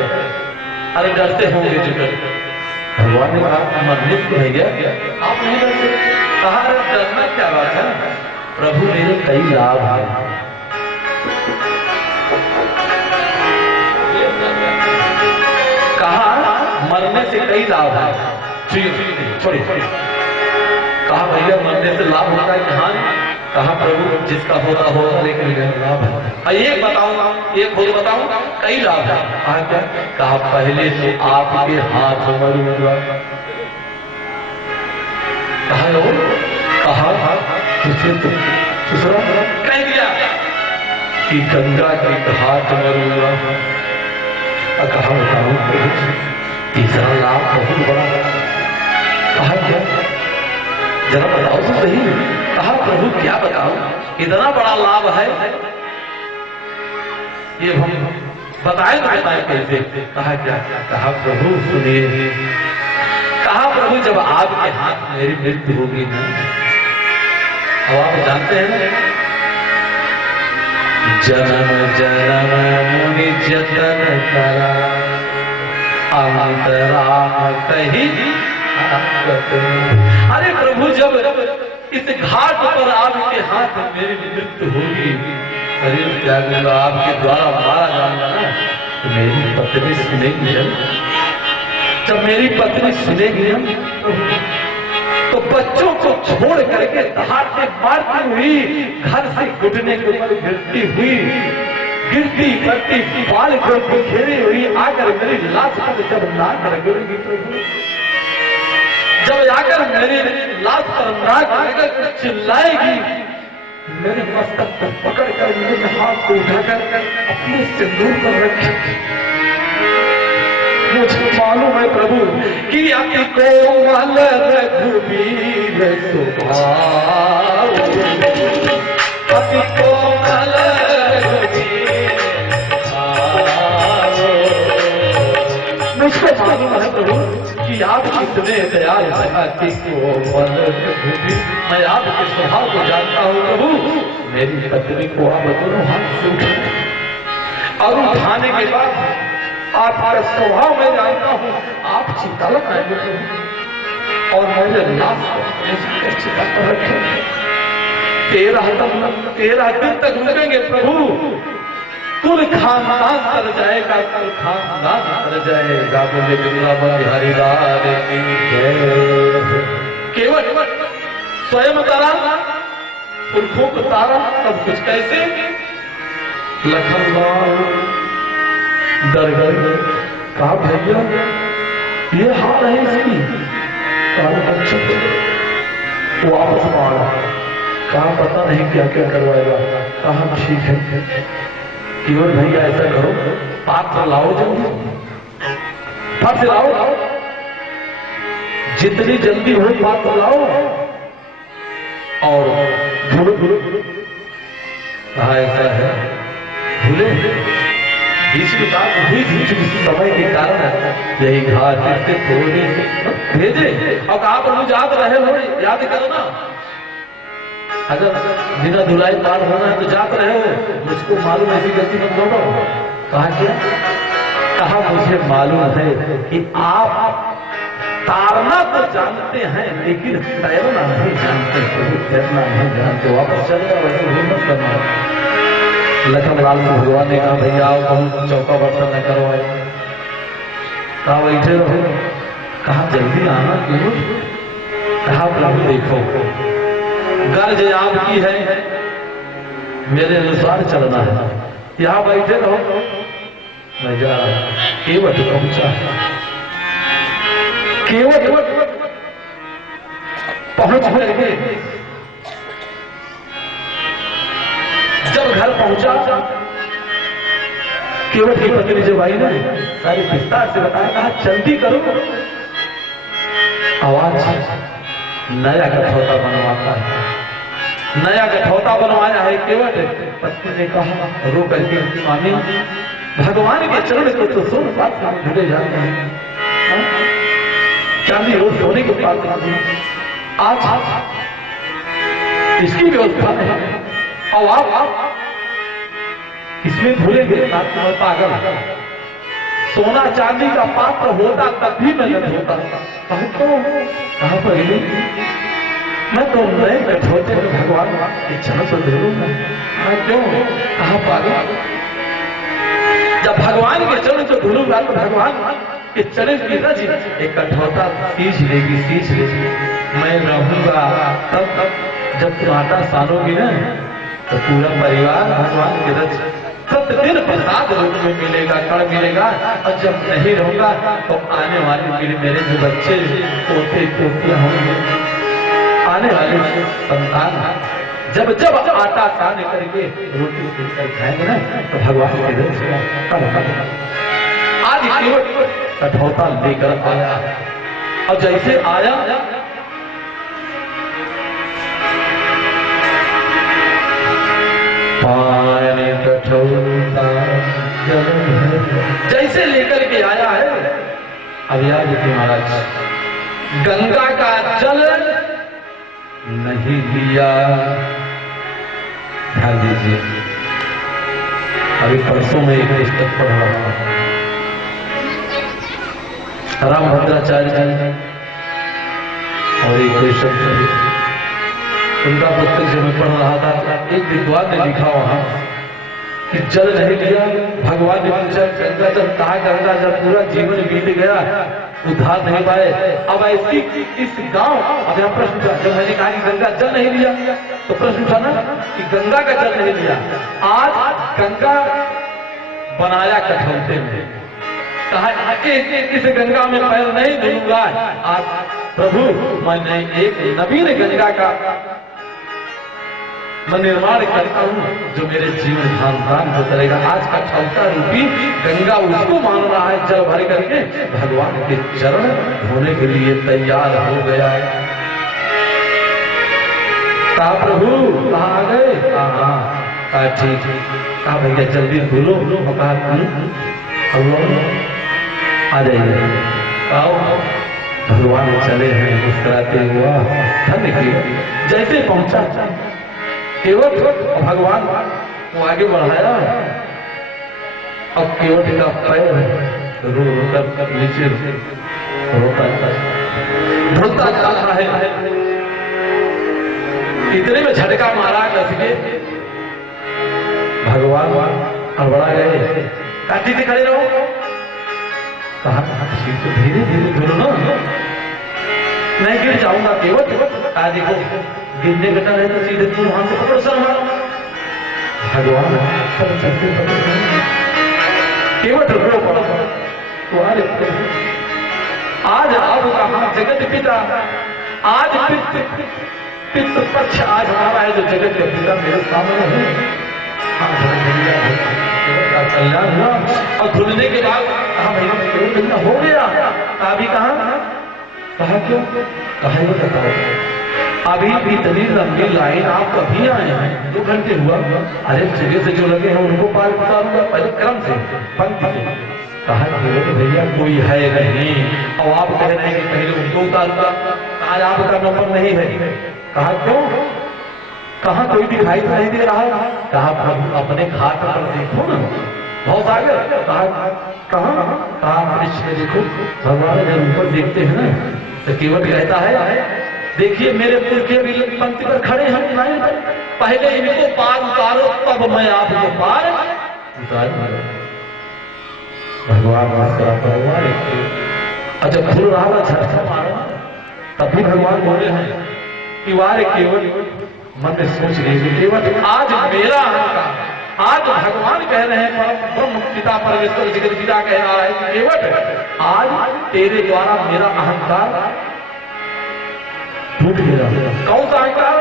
अरे डरते होंगे जो डरते, भगवान ने कहा मरने को भैया आप नहीं डरते। कहा डरना क्या बात है प्रभु, मेरे कई लाभ हैं। कहा मरने से कई लाभ है, छोड़ी कहा भैया मरने से लाभ होता है कहाँ। कहा प्रभु जिसका होता होगा लेकिन लाभ है। एक बताऊंगा, एक खुद बताऊंगा, कई लाभ है। कहा क्या, कहा पहले तो आपके हाथ मरूंगा। कहा दूसरा कह दिया कि गंगा के घाट मरूंगा। कहा बताऊं तीसरा लाभ बहुत बड़ा। कहा क्या, जरा बताओ तो सही। कहा प्रभु क्या बताओ, इतना बड़ा लाभ है, ये हम बताए तो बताए कैसे। कहा क्या, कहा प्रभु सुनिए। कहा प्रभु जब आपके हाथ मेरी मृत्यु होगी ना, अब आप जानते हैं ना, जन्म जन्म मुनि जतन करा अंतरा कही। अरे प्रभु जब इस घाट पर आपके हाथ मेरी मृत्यु होगी, शरीर त्याग आपके द्वारा मारा जाऊंगा ना, तो मेरी पत्नी सुनेगी। जब मेरी पत्नी सुनेगी तो बच्चों को छोड़ करके धार से मारती हुई घर से घुटने के ऊपर गिरती हुई, गिरती पड़ती बाल को बिखेरी हुई आकर मेरी लाश पर जब नाक रगड़ेगी प्रभु, जब आकर मेरी लाश पर नाक रगड़ चिल्लाएगी, मेरे मस्तक को पकड़कर मेरे हाथ को उठाकर अपने सिंदूर पर रखे। मुझे मालूम है प्रभु कि अति कोमल रघुवीर स्वभाव, अति कोमल रघुवीर स्वभाव। मुझको मालूम है प्रभु कि आप कितने दयाल हैं, अति कोमल रघुवीर। मैं आपके स्वभाव को जानता हूँ प्रभु। मेरी पत्नी को आप दोनों हाथ से उठाए और उठाने के बाद आपका स्वभाव मैं जानता हूँ, आप चिंता लगाएंगे और मेरे लाश को चिंता कर रखे। 13 दिन तक रुकेंगे प्रभु, कुल खानदान तर जाएगा, कुल खानदान तर जाएगा। बोले बिहारी लाल की जय। केवल स्वयं तारा, पुरखों को तारा, सब कुछ कैसे। लखनलाल डर गए। कहा भैया ये हाल है इसकी। वापस मारा। कहा पता नहीं क्या क्या करवाएगा। कहा ठीक है केवल भैया ऐसा करो, पात्र लाओ, जल्दी पात्र लाओ, जितनी जल्दी हो पात्र लाओ और धुलो धुलो। कहा ऐसा है, भूले इसकी बात हुई थी, समय के कारण यही घाट से थोड़ी भेजे। और कहा प्रभु याद रहे हो, याद करो ना, अगर बिना धुलाई पार होना है तो जात रहे हो। मुझको मालूम ऐसी गलती मत करो। कहा क्या, कहा मुझे मालूम है कि आप तारना तो जानते हैं लेकिन तैरना नहीं जानते, तैरना नहीं जानते। वापस चलेगा वैसे मत करना। लखनलाल को भगवान ने कहा भैया आओ, बहुत चौका बर्तन न करवाए। कहा बैठे रहो। कहा जल्दी आना क्यों। कहा प्रभु देखो गर्ज आपकी है, मेरे अनुसार चलना है, यहाँ बैठे रहो। मैं जा रहा केवट पहुंचा। केवट पहुंच करके जब घर पहुंचा, केवट की पत्नी जब आई ना, सारी विस्तार से बताया। कहा जल्दी करो, आवाज नया गठौता बनवाता है, नया गठौता बनवाया है केवट। पत्नी ने कहा रो करके स्वामी भगवान के चरण को तो सोन पात्र में ढले जाते हैं, चांदी रोज सोने के पात्र में, आज इसकी व्यवस्था है और आप इसमें भूलेंगे। पागल, सोना चांदी का पात्र होता तब भी मेहनत होता। कहा पहले मैं तो नए गठौते में भगवान के चरण से ढूंढूंगा। क्यों। कहा पागल, जब भगवान के चरण से ढूंढूंगा तो भगवान के चरण की रज एक कठौता सींच लेगी, सींच लेगी। मैं रहूंगा तब जब तुम आटा सानोगी ना, तो पूरा परिवार भगवान के रज प्रतिदिन प्रसाद रूप में मिलेगा, कड़ मिलेगा। और जब नहीं रहूंगा तो आने वाली पीढ़ी, मेरे जो बच्चे पोते पोतियां होंगे, आने वाले संतान जब जब आटा सान करके रोटी खाएंगे ना, तो भगवान के रज आज कठौता लेकर आया। और जैसे आया पानी कठौता जैसे लेकर के आया है, अब याद देखिए महाराज, गंगा का जल नहीं लिया। ध्यान दीजिए, अभी परसों में एक पुस्तक पढ़ रहा हूं, रामभद्राचार्य जी और एक कोई शब्द उनका पुस्तक जो मैं पढ़ रहा था, एक विद्वान ने लिखा वहां कि जल नहीं लिया। भगवान ने पूछा गंगा जल कहा, गंगा जल पूरा जीवन बीत गया, उद्धार नहीं पाए। अब ऐसी इस गांव, अब यहाँ प्रश्न उठा, जब मैंने कहा कि गंगा जल नहीं लिया तो प्रश्न उठा ना कि गंगा का जल नहीं लिया। आज गंगा बनाया कठौते में, कहा इस गंगा में पैर नहीं धुलूंगा। आज प्रभु मैंने एक नवीन गंगा का मैं निर्माण करता हूं जो मेरे जीवन धान को करेगा। आज का कठौता रूपी गंगा उसको मान रहा है, जल भर करके भगवान के चरण धोने के लिए तैयार हो गया है। कहा प्रभु कहाँ आ गए? कहा ठीक, कहा भैया जल्दी धुलो। कहा आ जाइए। आओ, भगवान चले हैं मुस्कुराते हुआ, धन्य की। जैसे पहुंचा केवट, भगवान को आगे बढ़ाया और केवट का पैर रो कर नीचे रोता ढुलता जाता है। इतने में झटका मारा कस के भगवान हड़बड़ा गए। काटी से खड़े रहो, कहा धीरे धीरे धुलो ना, मैं गिर जाऊंगा। केवट आज देखो गिरने का डर है तो सीधे तुम वहां से पकड़ो सर मारो। भगवान चलते केवट रो पड़ा। आज अब कहा जगत पिता, आज पितृ पक्ष आज हमारा है, जो जगत के पिता मेरे सामने है। कल्याण हुआ और धुलने के बाद कहा भैया हो गया। अभी कहा क्यों? कहा ये बताओ, अभी इतनी लंबी लाइन आप कभी आए हैं? 2 घंटे हुआ। अरे जगह से जो लगे हैं उनको पार उतारूंगा, पहले क्रम से पंक्ति से। कहा भैया कोई है नहीं, और आप कह रहे हैं कि पहले उनको उतारूंगा। आज आपका नंबर नहीं है। कहा क्यों? कहा कोई दिखाई तो नहीं दे रहा है। कहा प्रभु अपने घाट पर देखो ना, बहुत आगे। कहा पृष्ठ देखो, भगवान जब ऊपर देखते हैं ना तो केवट कहता है देखिए मेरे पुरखे भी पंक्ति पर खड़े हैं लाइन पर, पहले इनको पार उतारो तब मैं आपको पार उतारूंगा। भगवान अच्छा खुल रहा था, झटका मारा, तब भी भगवान बोले हैं कि वारे केवट, मन में सोच रही केवट आज मेरा आज भगवान कह रहे हैं, ब्रह्म पिता परमेश्वर जगत पिता कह रहा है कि केवट आज तेरे द्वारा मेरा अहंकार टूट गया। कौन सा अहंकार?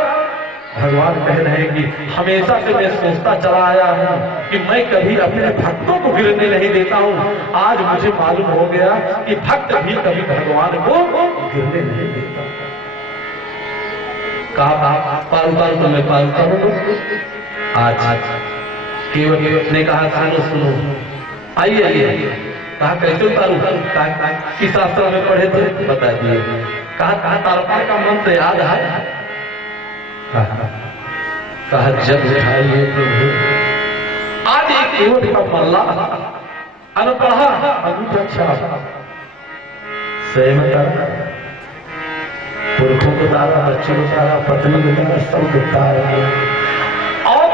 भगवान कह रहे हैं कि हमेशा से मैं सोचता चला आया हूं कि मैं कभी अपने भक्तों को गिरने नहीं देता हूं। आज मुझे मालूम हो गया कि भक्त भी कभी भगवान को गिरने नहीं देता। कहा पार उतारू तो मैं पार उतारूंगा। आज केवट ने कहा सुनो आइए आइए। कहा कैसे उतारू? किस शास्त्र में पढ़े थे बता दिए। कहा तारपार का मंत्र याद है? कहा जब उठाइए प्रभु। आज एक केवट का मल्ला अनपढ़ा अंगूठा छाप सहमता पुरखों को तारा, बच्चों को तारा, पत्नी को तारा, सब तारा और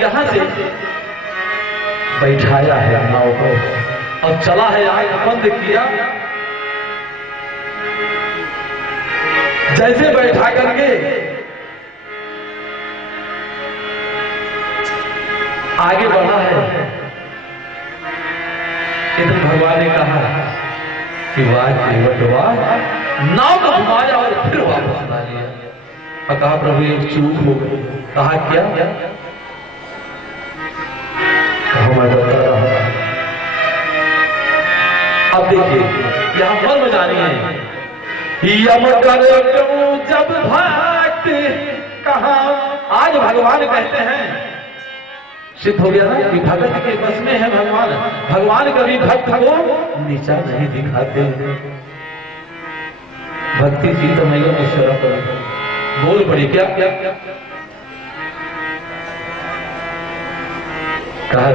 यहां से बैठाया है नाव को और चला है। आंख बंद किया, जैसे बैठा करके आगे बढ़ा है, इधर भगवान ने कहा कि वाह नाव को घुमाया और फिर वापस ला लिया। और कहा प्रभु ये चूक हो गई। कहा क्या? मैं बता रहा हूं अब देखिए यहाँ मर्म जानिए, यम कर क्यों जब भक्त कहा। आज भगवान कहते हैं, सिद्ध हो गया ना कि भगत के बस में है भगवान। भगवान कभी भक्त को नीचा नहीं दिखाते। भक्ति सीत मैया में शरण करो। बोल पड़ी क्या क्या क्या कहा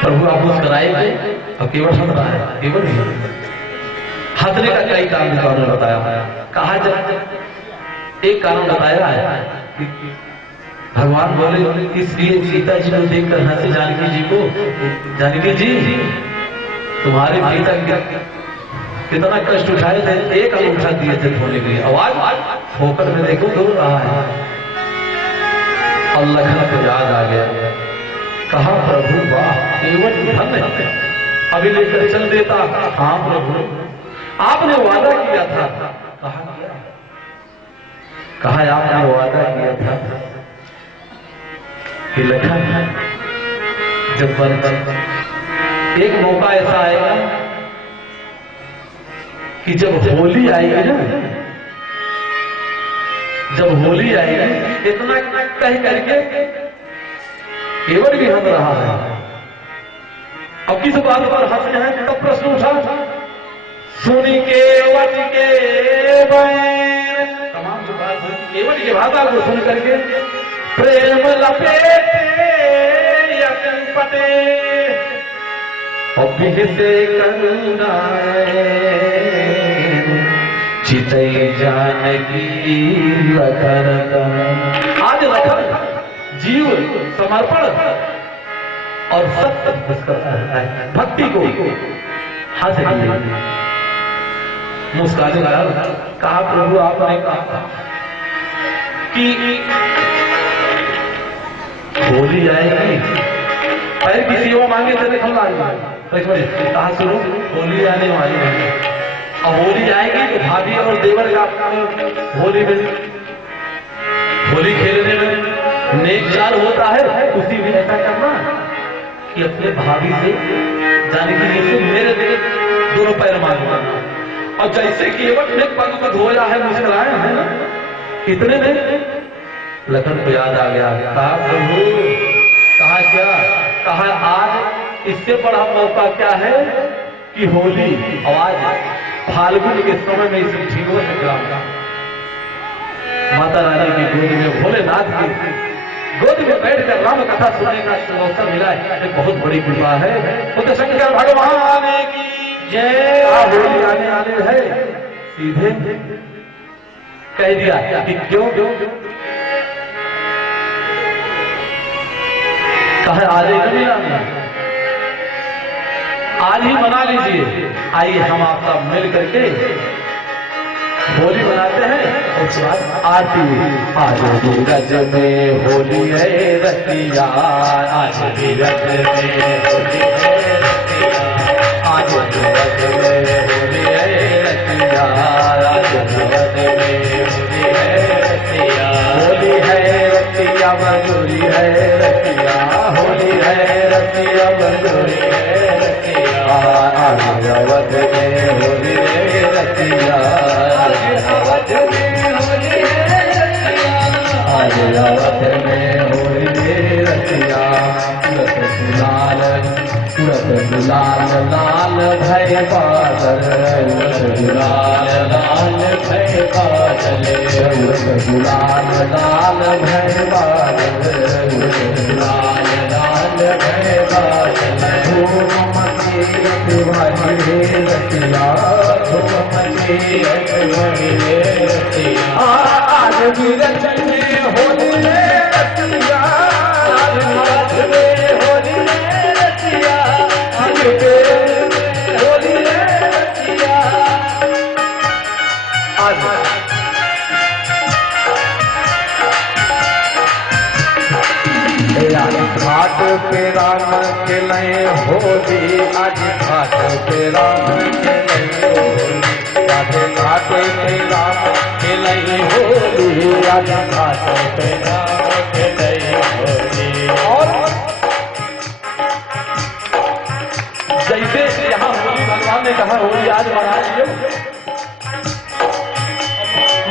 प्रभु आप मुस्कराएंगे। अब केवल हंस रहा है, केवल नहीं हंसने का कई कारण कारण बताया। कहा जब एक कारण बताया है कि भगवान बोले इसलिए सीता जी को देखकर हंसे जानकी जी को, जानकी जी तुम्हारे पिता कितना कष्ट उठाए थे, एक अंगूठा दिए थे धोने के लिए। आवाज होकर में देखो धो रहा है। और लखन को याद आ गया। कहा प्रभु वाह केवल धन है, अभी लेकर चल देता। हाँ प्रभु आपने वादा किया था। कहा आपने वादा किया था कि लखन जब एक मौका ऐसा आएगा कि जब होली आएगी ना, जब होली आएगी, इतना कह करके केवल भी हंस रहा है। अब किस बात पर हंस रहे हैं? तब प्रश्न उठा, सुनी केवट के तमाम जो बात केवट की भाषा को सुन करके प्रेम लपेटे यतन पटे और से करुणा चितई जानकी लखन। आज लखन जीव समर्पण और सत्य भक्ति को हंस मुस्काने लगा। कहा प्रभु आपने कहा कि होली आएगी, पैर की सेवा मांगे तेरे खम आएगी। कहा सुनो होली आने वाली है, अब होली आएगी तो भाभी और देवर का होली में होली खेलने में नेक चार होता है। उसी भी ऐसा करना कि अपने भाभी से जानकी जी से मेरे दिल दोनों पैर मांगना। और जैसे केवट ने पग को धोया है मुस्कुराया है ना, इतने में लखन को याद आ गया। कहा प्रभु कहा क्या? कहा आज इससे बड़ा मौका क्या है कि होली आवाज फाल्गुन के समय में इस ढींगों से ग्राम का माता रानी की गोद में, भोलेनाथ की गोद में बैठकर राम कथा सुनने का अवसर मिला है। एक बहुत बड़ी कृपा है। बुद्ध शंकर भगवान की जय। होली आने वाले है, सीधे कह दिया कि क्यों कहा आज आज ही मना लीजिए। आइए हम आप सब मिल करके होली मनाते हैं। और उसके बाद आरती। आज नीरज में होली है रतिया, आज नीरज में होली है रतिया, आज नीरज में होली है रतिया, आज नीरज में होली है रतिया। होली है रतिया मंजूरी है रतिया, होली है रतिया मंजूरी है रतिया। आज अवध में होली है रतिया, आज अवध में होली है रतिया, आज अवध में होली है रतिया। सूरत गुलाल लाल भय बादल, गुलाल लाल भय बादल, गुलाल लाल भय बादल, गुलाल लाल भय बादल। धूममती रतिवाही रतिया, धूममती रतिवाही रतिया। आज नीरज में होली है रतिया, आज नीरज में होली है रतिया, आज होली है रतिया। आज घाट पे राम खेलें होली, आज घाट पे राम खेलें होली, आज घाट पे राम खेलें होली, आज घाट पे राम खेलें होली। और जैसे यहाँ होली भगवान भगवान ने कहा होली आज मना लियो।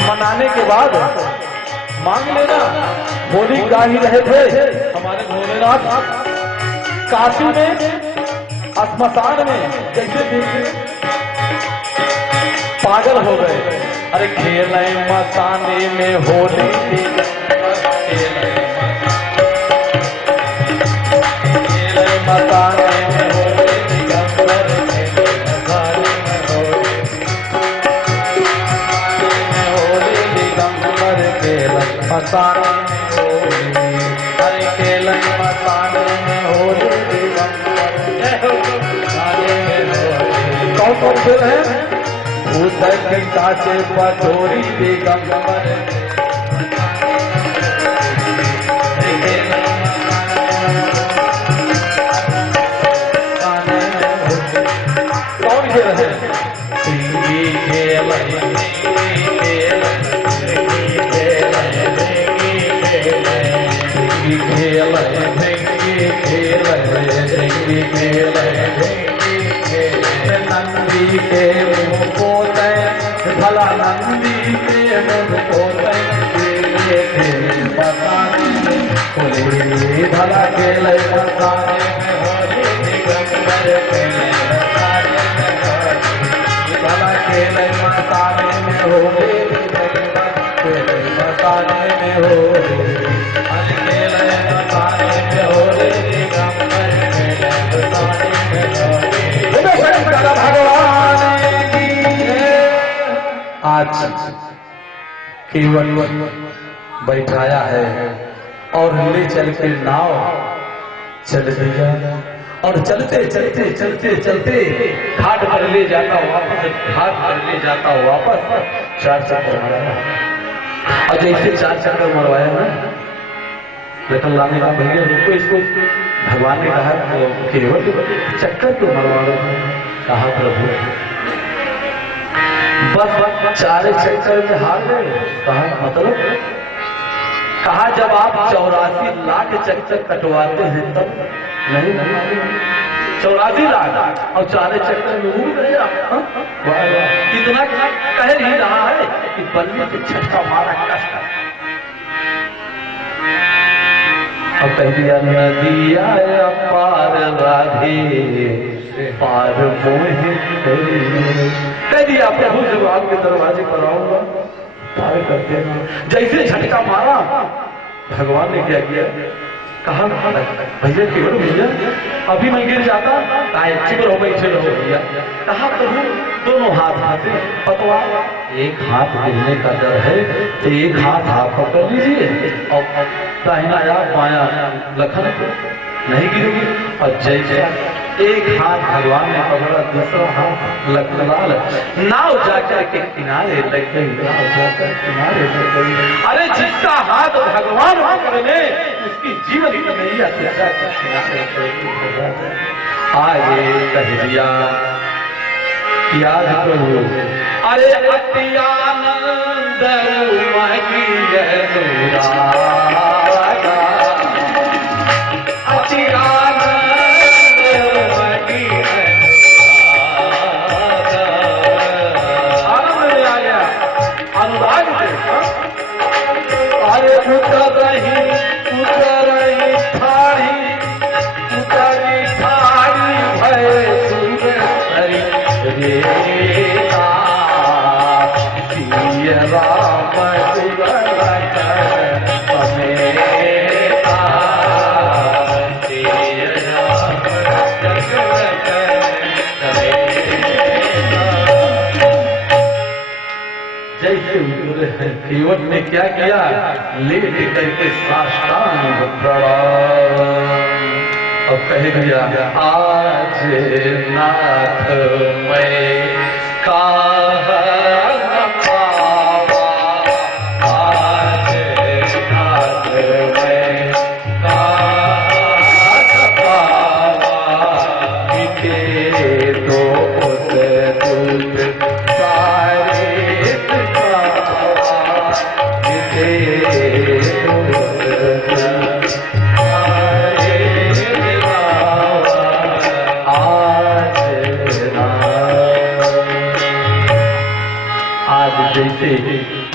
मनाने के बाद मांग लेना। होली गा ही रहे थे हमारे भोलेनाथ काशी में, श्मशान में, जैसे पागल हो गए। अरे खेल मसाने में होली, खेल मसाने में होली, दिगंबर मसाने में होली, हरे खेलन मसाने में होली, कौन कौन से हैं? भूत पिता से पटोरी दिगंबर, कौन खेल है? नंदी के मुँह पोते भला, नंदी के मुँह पोते होली भला खेल मसाने में होली, दिगंबर भला खेल मसाने में होली, मसाने में होली, खेल मसाने में होली, दिगंबर मसाने में होली। भगवान आज केवल बैठाया है और ले चल के नाव चल दिया, और चलते चलते चलते चलते घाट पर ले जाता वापस, घाट पर ले जाता वापस। 4 चक्कर मरवाया, और जैसे 4 चक्कर मरवाया ना, लेकिन लाने का भैया रुको, इसको भगवान ने कहा तो केवल चक्कर तो मरवा लो। कहा प्रभु बस 4 चक्कर में हार गए। कहा मतलब? कहा जब आप 84 लाख चक्कर कटवाते हैं तब नहीं, 84 लाख और 4 चक्कर में उड़ गए आप। इतना कह ही रहा है कि बल्ली के छक्का मारा कष्ट। अब कह दिया नदिया पार राधे पार मोहे, कह दिया प्रभु जब आपके दरवाजे पर आऊंगा पार करते। जैसे झटका मारा भगवान ने क्या किया? कहा भैया केवल भैया अभी मैं गिर जाता, चुप रहो बैठे रहो भैया। कहा प्रभु दोनों हाथ हाथे पकवा, एक हाथ गिरने का डर है तो एक हाथ आप पकड़ लीजिए और दाहिना या बाया लखन नहीं गिरेगी। और जैसे एक हाथ भगवान ने पकड़ा, दूसरा हाथ लखनलाल नाव जाकर के किनारे लग गई, नाव जाकर किनारे लग गई। अरे जिसका हाथ भगवान पकड़ ले उसकी जीवन में नहीं जाकर किनारे आगे कह दिया याद प्रभु। अरे अत्यानंद केवट ने क्या किया? लेट करके साष्टांग प्रणाम और कह दिया आज नाथ मैं कहा आज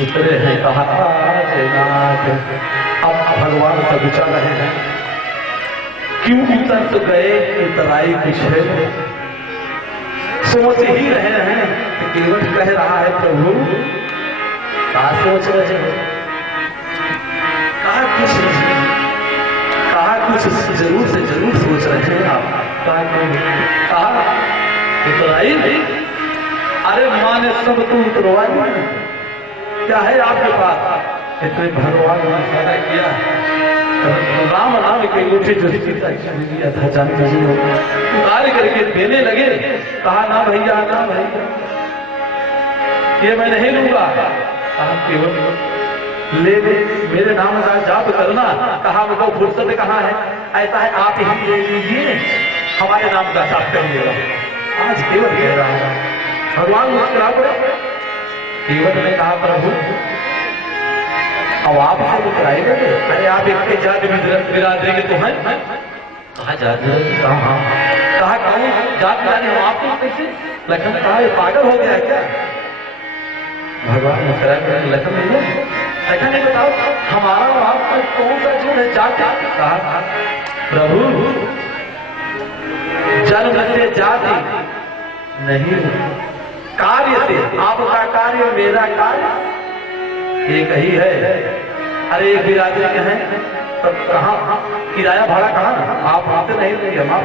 उतरे हैं कहा आज नाथ। अब भगवान सब विचार रहे हैं क्यों उतर तो गए उतराई कुछ है। सोच ही रहे हैं केवल कह रहा है प्रभु कहा सोच रहे हैं कहा कुछ जरूर से जरूर सोच रहे हैं आप। कहा उतराई नहीं अरे माँ ने सब तू उतरवाई क्या है आपके पास। इतने भगवान ने सारा किया राम नाम के उठे जो लिया था जानते जी उतार करके देने लगे। कहा ना भैया ना भैया ये मैं नहीं लूंगा। कहा केवल ले मेरे नाम का जाप करना। कहा वो फुर्सत कहाँ है ऐसा है आप ही ले लीजिए हमारे नाम का जाप कर लेगा। आज केवल कह रहा है भगवान मुस्कुरा कर केवल ने कहा प्रभु अब आप सब उतराएंगे। अरे आप इनके जाति बिरादरी के तो हैं। कहा जाति कहा जात बिरादरी हम आपको कैसे। लखन ने कहा ये पागल हो गया है क्या। भगवान मुस्कुरा कर लखन नहीं लखन ने बताओ हमारा और आपका कौन सा जो है जाति। कहा प्रभु जन्म से जाति नहीं कार्य से आपका कार्य मेरा कार्य एक ही है। अरे एक बिरादरी के हैं तब कहाँ किराया भाड़ा कहाँ आप हमसे नहीं देंगे हम आप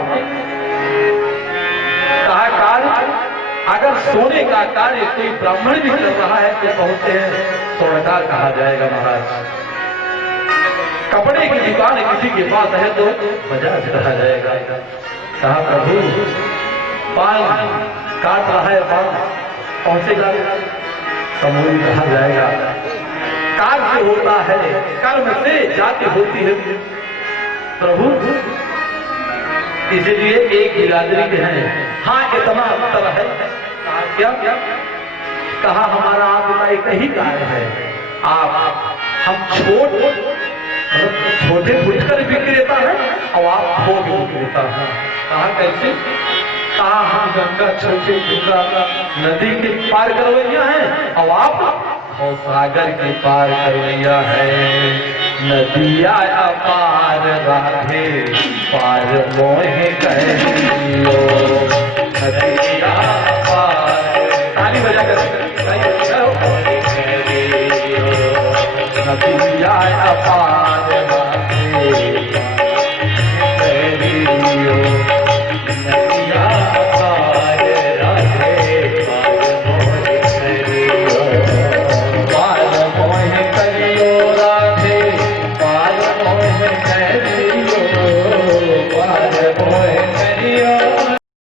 कहा कार्य अगर सोने का कार्य कोई ब्राह्मण भी कर रहा है तो कहते हैं स्वर्णकार कहा जाएगा महाराज। कपड़े की दुकान किसी के पास है तो बजाज कहा जाएगा। कहा प्रभु पान काट रहा है पान पहुंचेगा समूह कहा जाएगा। कार्य होता है कर्म से जाति होती है प्रभु। इसीलिए एक बिरादरी के हैं। हाँ इतना अंतर है। क्या क्या कहा हमारा आपका एक ही कार्य है। आप हम छोटे फुटकर विक्रेता है और आप भोग विक्रेता है। कहा कैसे। कहा हम गंगा छोटे गंगा नदी के पार करवैया है और आप और सागर के पार करवैया है। नदिया अपार राधे पार मोहे कह